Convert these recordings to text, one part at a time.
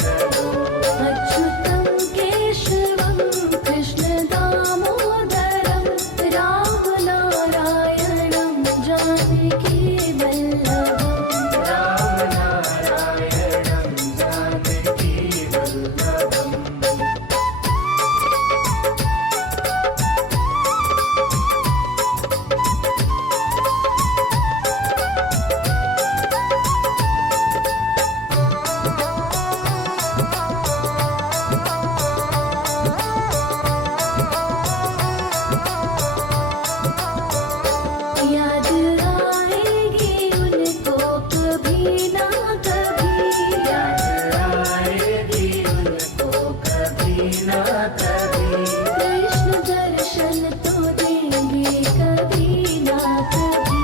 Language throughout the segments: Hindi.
चलो। अच्युतं केशवं कृष्ण दामोदरं राम नारायणं जानकी वल्लभम्। राम नारायणं जानकी वल्लभम्। याद आएगी उनको कभी ना कभी, याद आएगी उनको कभी ना कभी। कृष्ण दर्शन तो देंगे कभी ना कभी।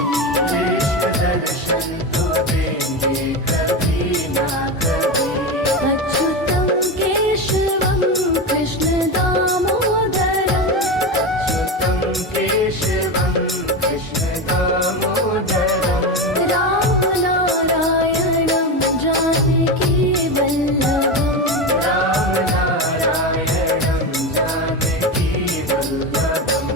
कृष्ण दर्शन तो देंगे कभी ना कभी। अच्युतं केशवं कृष्ण दामोदरं अच्युतं केशवं कृष्ण दामोदरं राम नारायणं जानकी वल्लभम्। राम नारायणं जानकी वल्लभम्।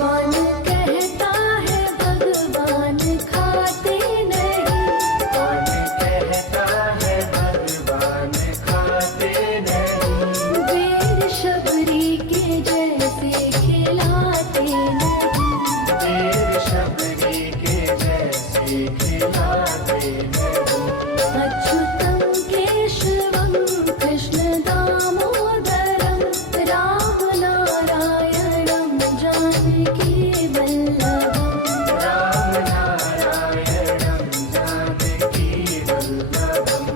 कौन कहता है भगवान खाते नहीं, कौन कहता है भगवान खाते नहीं। बेर शबरी के जैसे खिलाते नहीं। देर शबरी के जैसे खिलाते नहीं। अच्युतं केशवं कृष्ण दामोदरं राम नारायणं जानकी वल्लभम्। राम नारायणं जानकी वल्लभम्।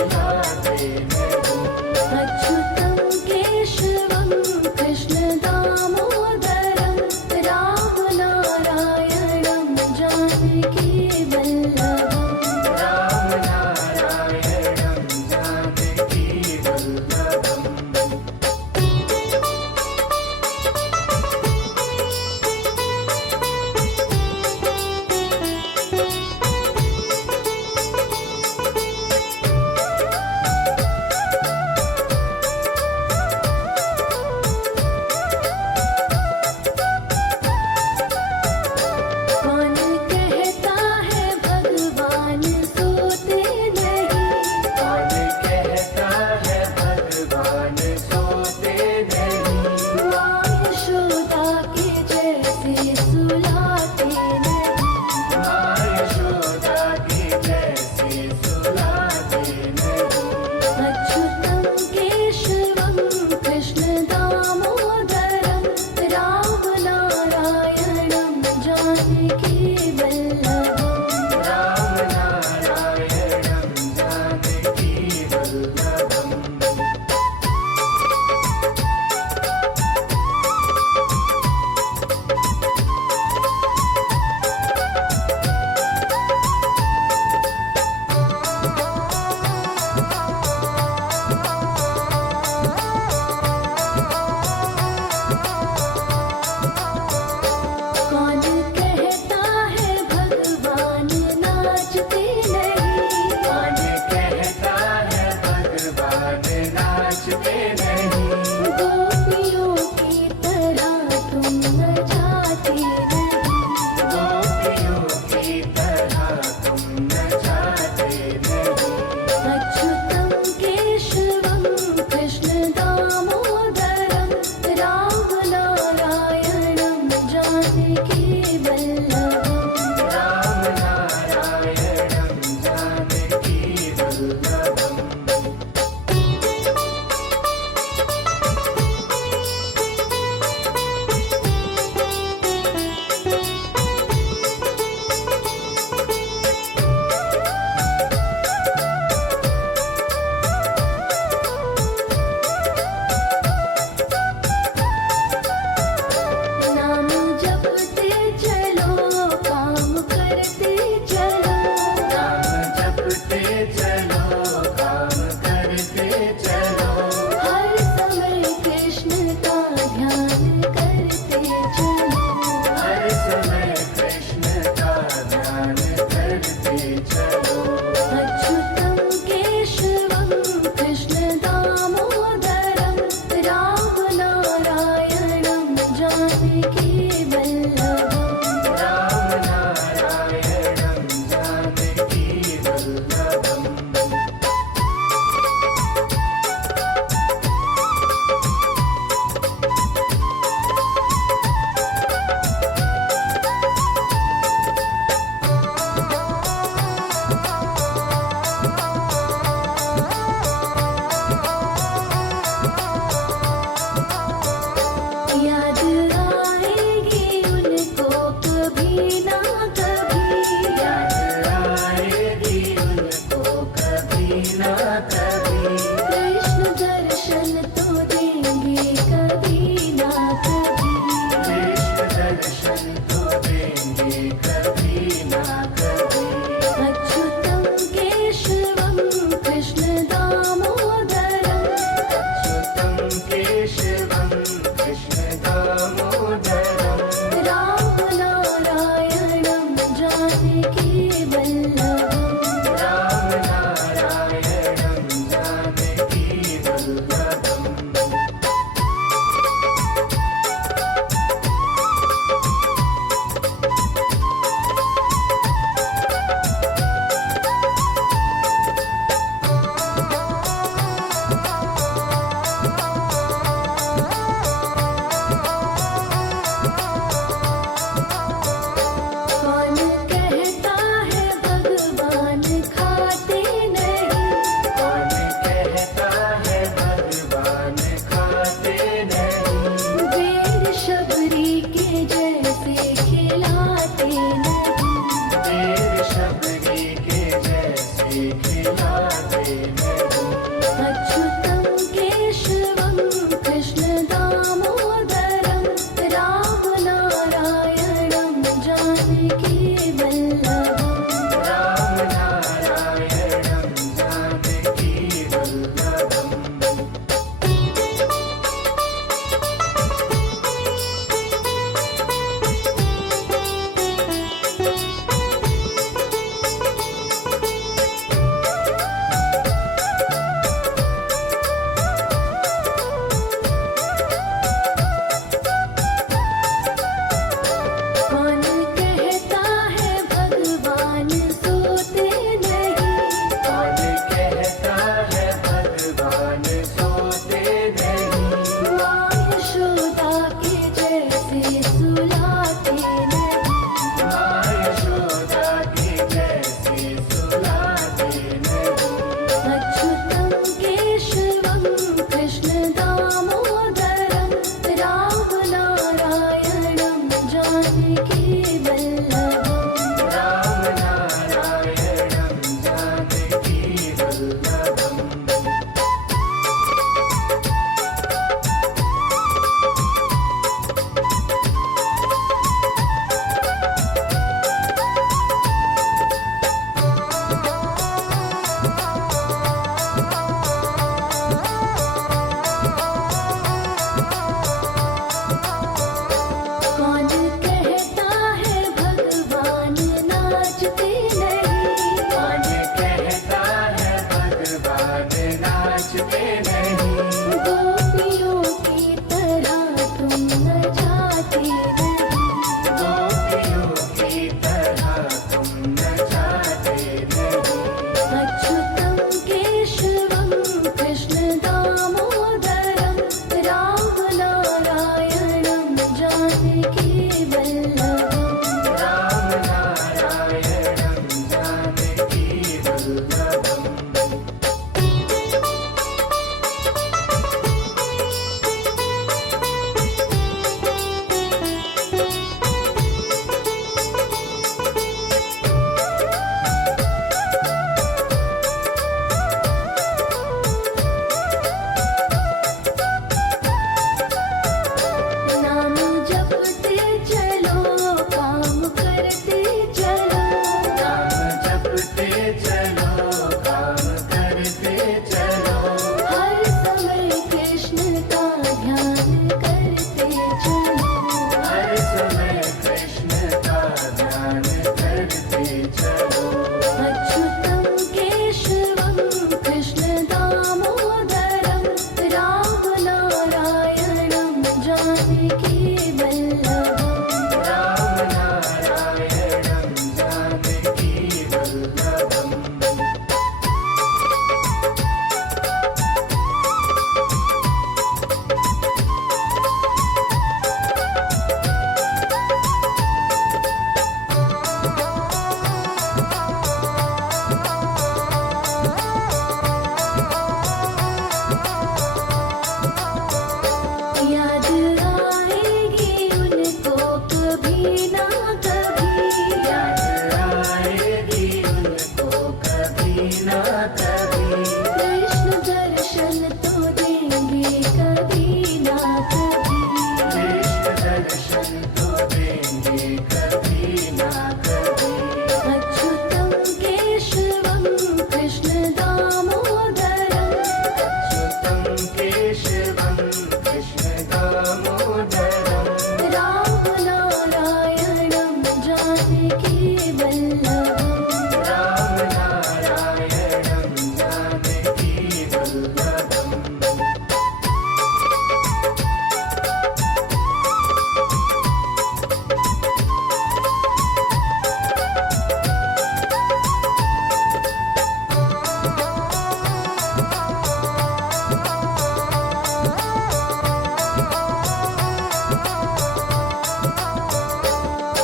खिलाते नहीं। अच्युतं केशवं कृष्णदामोदरं रामनारायणं जानकीवल्लभम्। राम नारायणं जानकी वल्लभम्। कौन कहता है भगवान सोते नहीं। कौन कहता है भगवान सोते नहीं। माँ यशोदा के जैसे सुलाते नहीं। माँ यशोदा के जैसे सुलाते नहीं। अच्युतं केशवं कृष्णदामोदरं रामनारायणं जानकीवल्लभम्। राम नारायणं जानकी वल्लभम्। कौन कहता है भगवान नाचते नहीं। कौन कहता है भगवान नाचते नहीं। गोपियों की तरह तुम नचाते नहीं। गोपियों की तरह तुम नचाते नहीं। अच्युतं केशवं कृष्णदामोदरं रामनारायणं जानकीवल्लभम्। राम नारायणं जानकी वल्लभम्। नाम जपते चलो काम करते चलो। नाम जपते चलो काम करते चलो। हर समय कृष्ण का ध्यान करते चलो। हर समय कृष्ण का ध्यान करते चलो। अच्युतं केशवं कृष्णदामोदरं रामनारायणं जानकीवल्लभम्। राम नारायणं जानकी वल्लभम्। याद आएगी उनको कभी ना कभी। याद आएगी उनको कभी ना कभी। कृष्ण दर्शन तो देंगे कभी ना कभी। कृष्ण दर्शन तो देंगे कभी ना कभी। अच्युतं केशवं कृष्णदामोदरं अच्युतं केशवं कृष्णदामोदरम्। रामनारायणं जानकीवल्लभम्। राम नारायणं नाचते नहीं। गोपियों की तरह तुम न जाते नहीं। गोपियों की तरह तुम न जाते नहीं। अच्युतं केशवं कृष्ण दामोदरं राम नारायणं जानकी वल्लभम्। राम नारायणं जानकी वल्लभम्। नाम जपते चलो काम करते चलो। नाम जपते चलो काम करते चलो। हर समय कृष्ण का ध्यान करते चलो। हर समय कृष्ण का ध्यान करते चलो। अच्युतं केशवं कृष्ण दामोदरं राम नारायणं जानकी वल्लभम्। राम नारायणं जानकी वल्लभम्। याद आएगी उनको कभी ना कभी। याद आएगी उनको कभी ना कभी। कृष्ण दर्शन तो देंगे कभी ना कभी। कृष्ण दर्शन तो देंगे कभी ना कभी। अच्युतं केशवं कृष्ण दामोदरं अच्युतं केशवं कृष्ण दामोदरम्। राम नारायणं जानकी वल्लभम्। राम नारायणं जानकी वल्लभम्।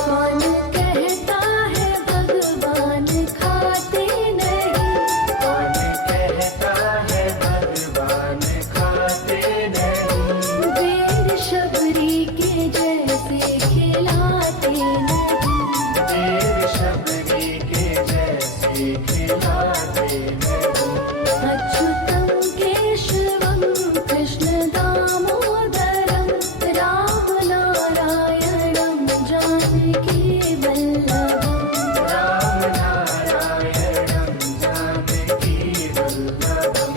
कौन कहता है भगवान खाते नहीं। कौन कहता है भगवान खाते नहीं। बेर शबरी के जैसे खिलाते नहीं। देव शबरी के जैसे खिलाते नहीं। अच्युतं केशवं कृष्ण दामोदरं राम नारायणं जानकी वल्लभम्। राम नारायणं जानकी वल्लभम्।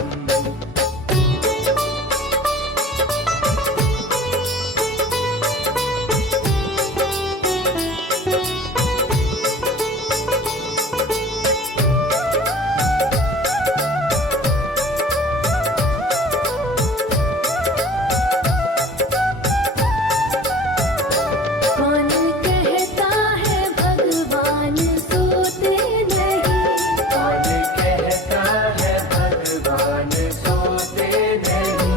कौन कहता है भगवान सोते नहीं। कौन कहता है भगवान सोते नहीं।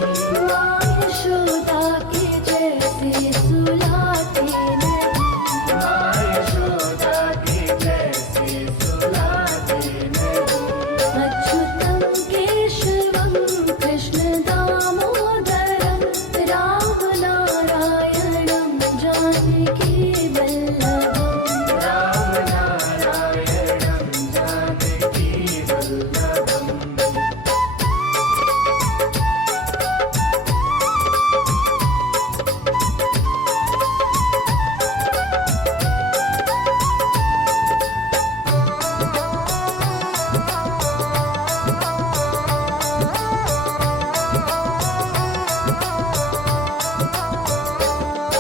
माँ यशोदा के जैसे सुलाते नहीं। माँ यशोदा के जैसे सुलाते नहीं। अच्युतं केशवं कृष्ण दामोदरं राम नारायणं जानकी वल्लभम्। राम नारायणं जानकी वल्लभम्।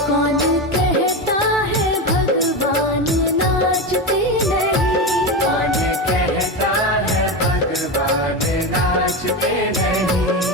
कौन कहता है भगवान नाचते नहीं। कौन कहता है भगवान नाचते नहीं।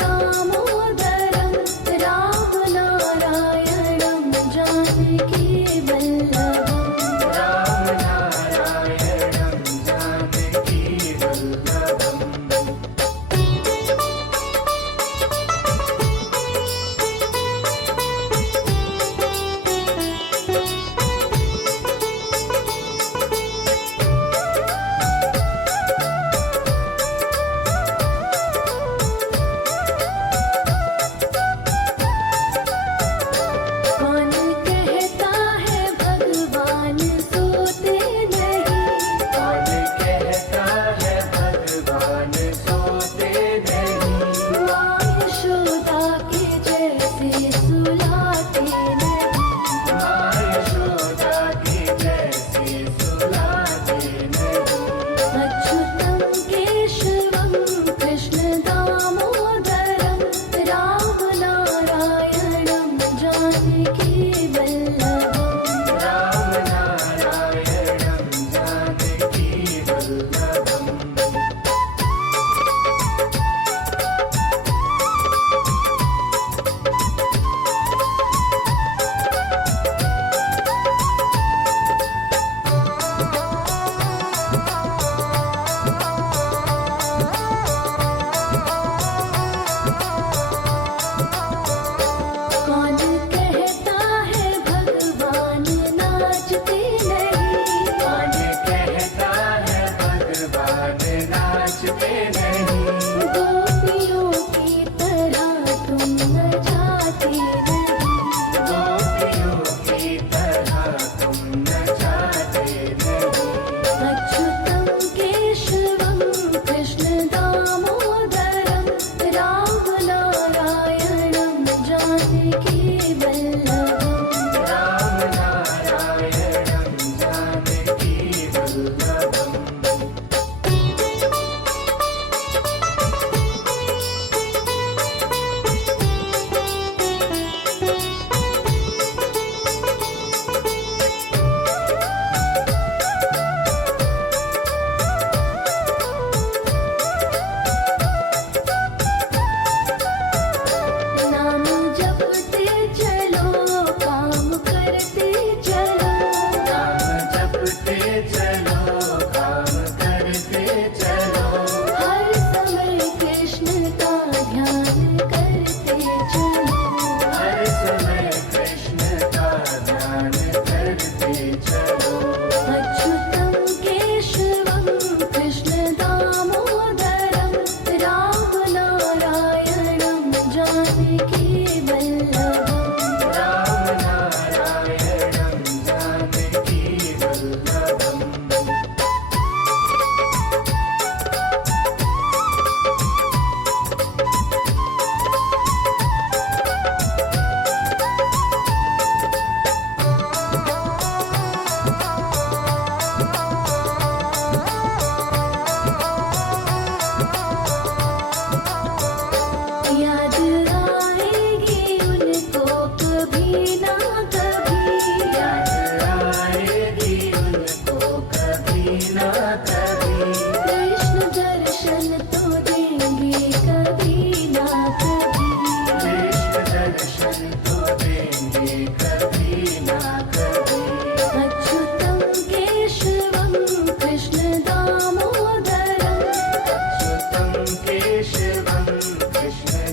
दामोदरं रामनारायणं जानकीवल्लभम् रामनारायणं जानकीवल्लभम् कौन कहता है भगवान सोते नहीं कौन कहता है भगवान सोते नहीं माँ यशोदा के जैसे सुलाते नहीं माँ यशोदा की जैसे सुलाते नहीं अच्युतं केशवं कृष्ण दामोदरं रामनारायणं जानकीवल्लभम् रामनारायणं जानकीवल्लभम् कौन कहता है भगवान नाचते नहीं कौन कहता है भगवान नाचते नहीं गोपियों की तरह तुम नचाते नहीं गोपियों की तरह तुम नचाते नहीं अच्युतं केशवं कृष्ण दामोदरं रामनारायणं जानकीवल्लभम् रामनारायणं जानकीवल्लभम् नाम जपते चलो काम करते चलो नाम जपते चलो काम करते चलो हर समय कृष्ण का ध्यान करते चलो हर समय कृष्ण का ध्यान करते चलो अच्युतं केशवं कृष्ण दामोदरं रामनारायणं जानकीवल्लभम् रामनारायणं जानकीवल्लभम् याद आएगी उनको कभी ना कभी याद आएगी उनको कभी ना कभी कृष्ण दर्शन तो देंगे कभी ना कभी कृष्ण दर्शन तो देंगे कभी ना कभी अच्युतं केशवं कृष्ण दामोदरं अच्युतं केशवं कृष्ण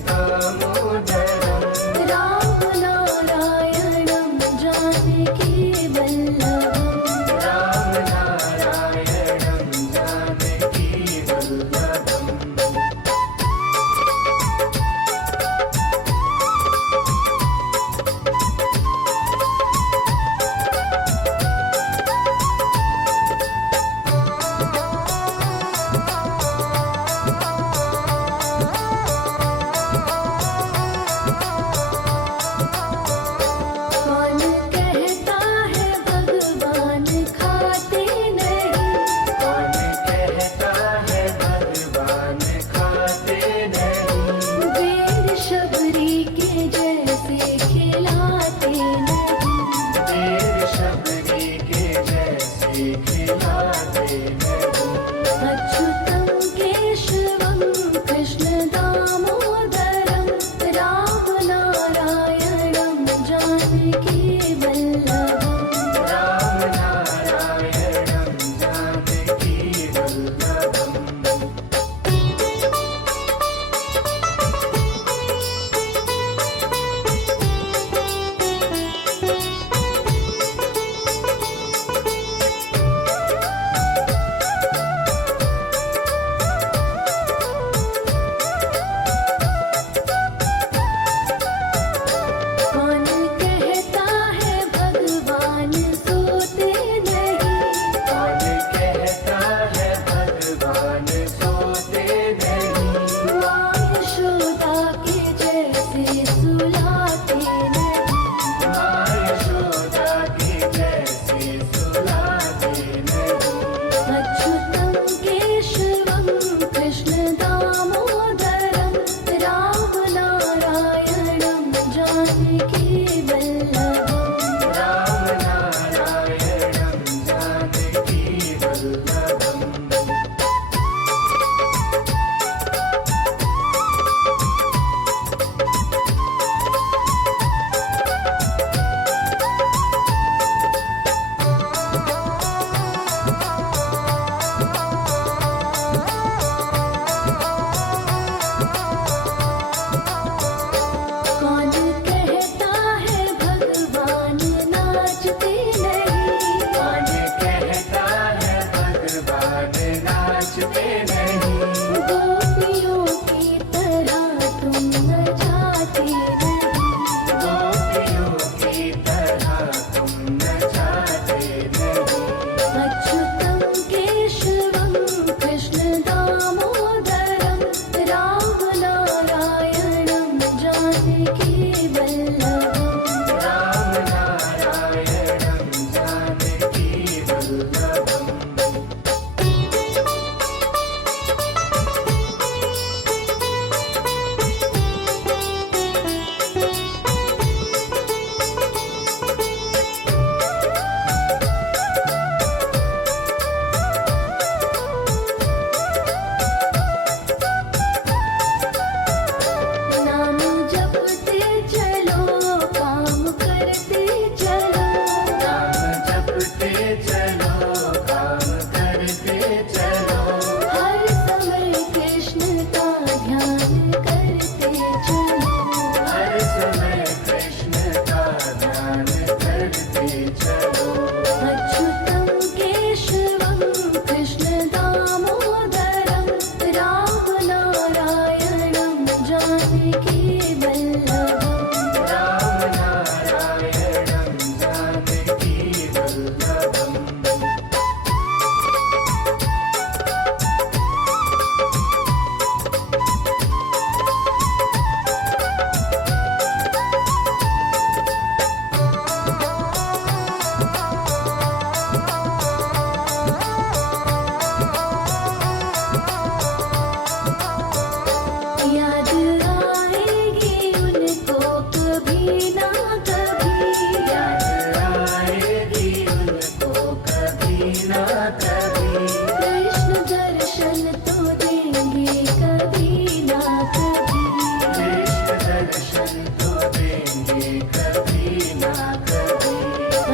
वल्लभम् राम नारायणं जानकी वल्लभम् नाम जपते चलो काम करते चलो नाम जपते चलो काम करते चलो हर समय कृष्ण का ध्यान करते चलो हर समय कृष्ण का ध्यान करते चलो अच्युतं केशवं कृष्ण दामोदरं राम नारायणं जानकी वल्लभम् राम नारायणं जानकी वल्लभम् याद आएगी उनको कभी ना कभी याद आएगी उनको कभी ना कभी कृष्ण दर्शन तो देंगे कभी ना कभी कृष्ण दर्शन तो देंगे कभी ना कभी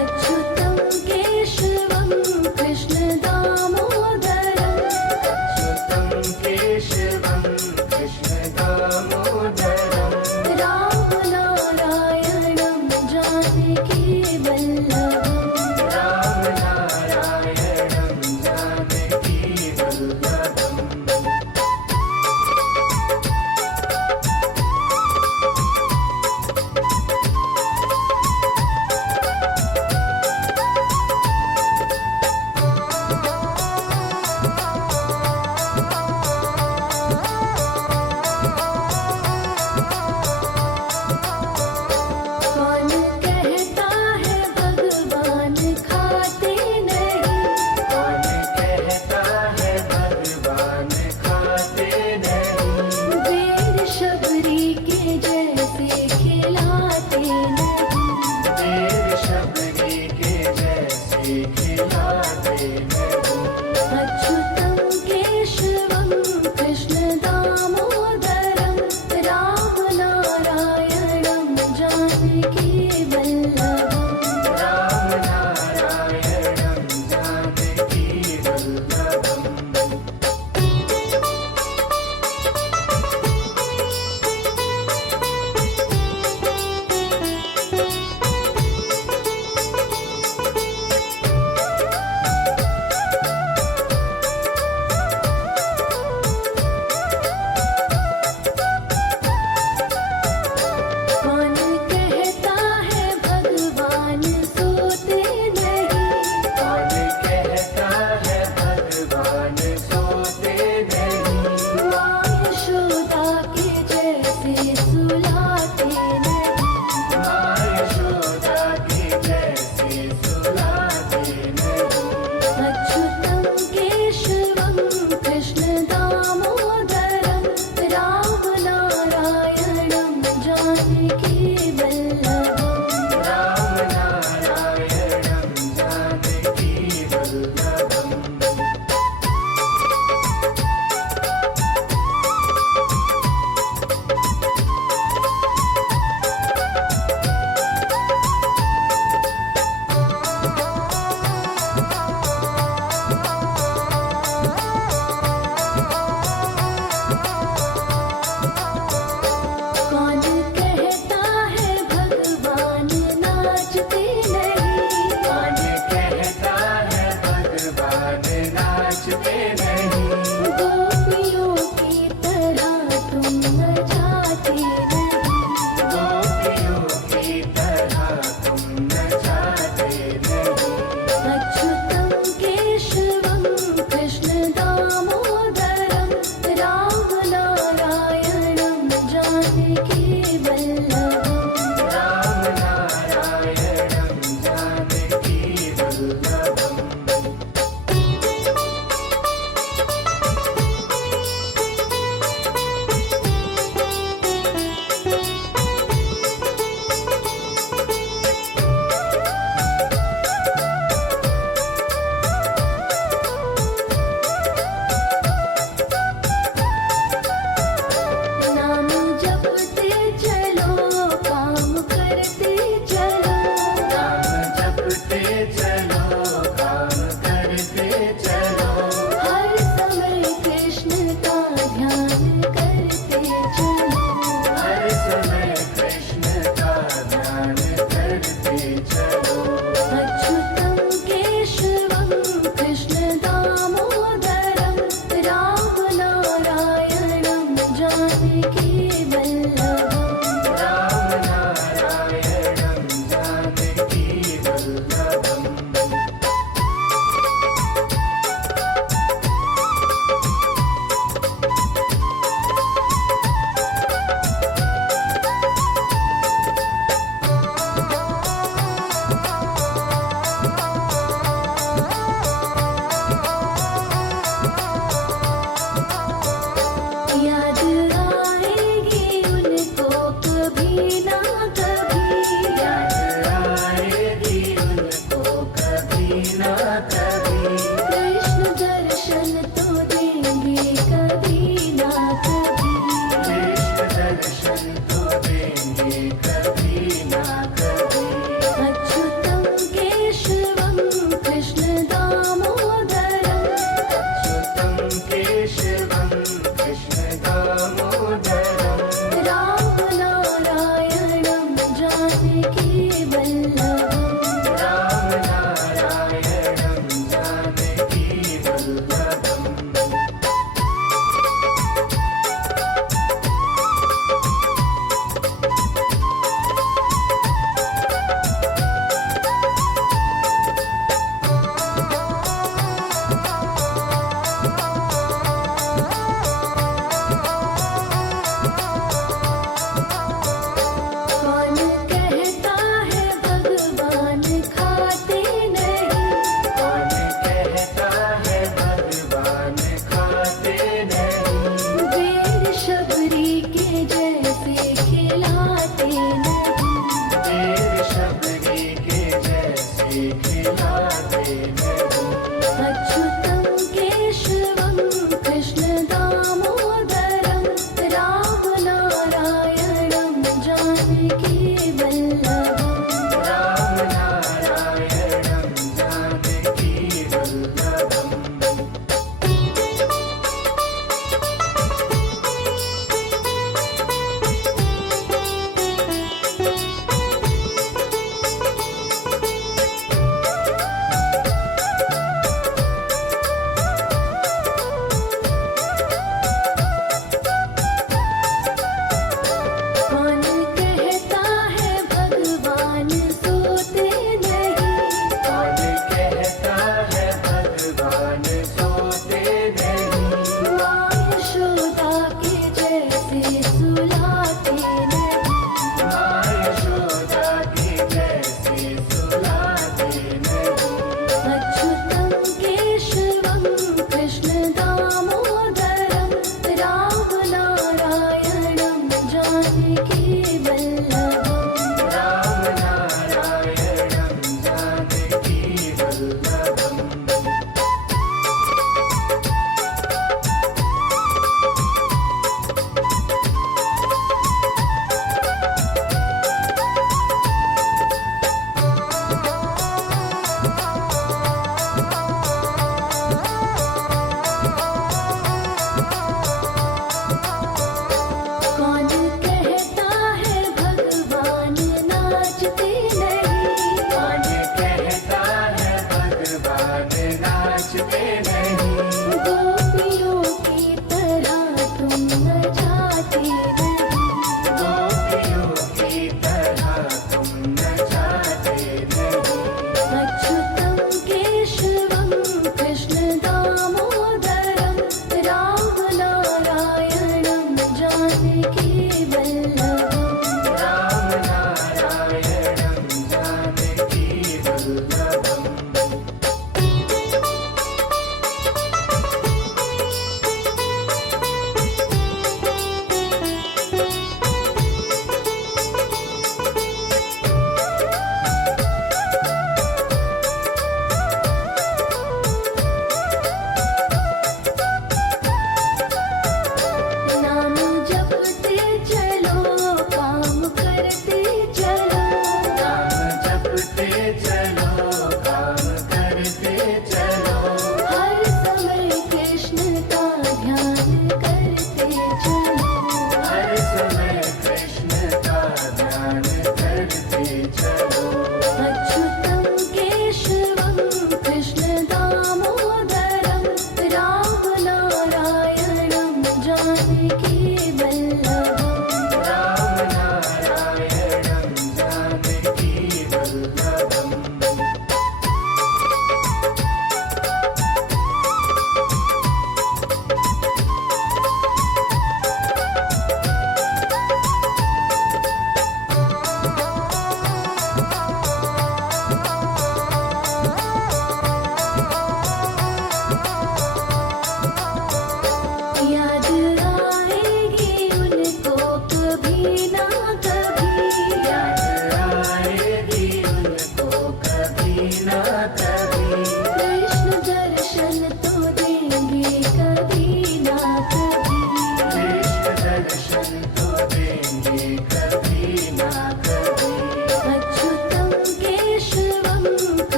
अच्युतं केशवं कृष्ण दामोदरं अच्युतं केशवं कृष्ण दामोदरम् राम नारायणं जानकी वल्लभम् राम नारायणं जानकी वल्लभम् कौन कहता है भगवान खाते नहीं कौन कहता है भगवान खाते नहीं देर शबरी के जैसे खिलाते नहीं देव शबरी के जैसे खिलाते नहीं अच्युतं केशवं कृष्ण दामोदरं राम नारायणं जानकी वल्लभम् राम नारायणं जानकी वल्लभम् कौन कहता है भगवान सोते नहीं कौन कहता है भगवान सोते नहीं माँ यशोदा के जैसे सुलाते नहीं माँ यशोदा के जैसे सुलाते नहीं अच्युतं केशवं कृष्ण दामोदरं राम नारायणं जानकी वल्लभम् राम नारायणं जानकी वल्लभम् कौन कहता है भगवान नाचते नहीं कौन कहता है भगवान नाचते नहीं गोपियों की तरह तुम न जाते नहीं गोपियों की तरह तुम न जाते नहीं अच्युतं केशवं कृष्ण दामोदरं राम नारायणं जानकी वल्लभम् के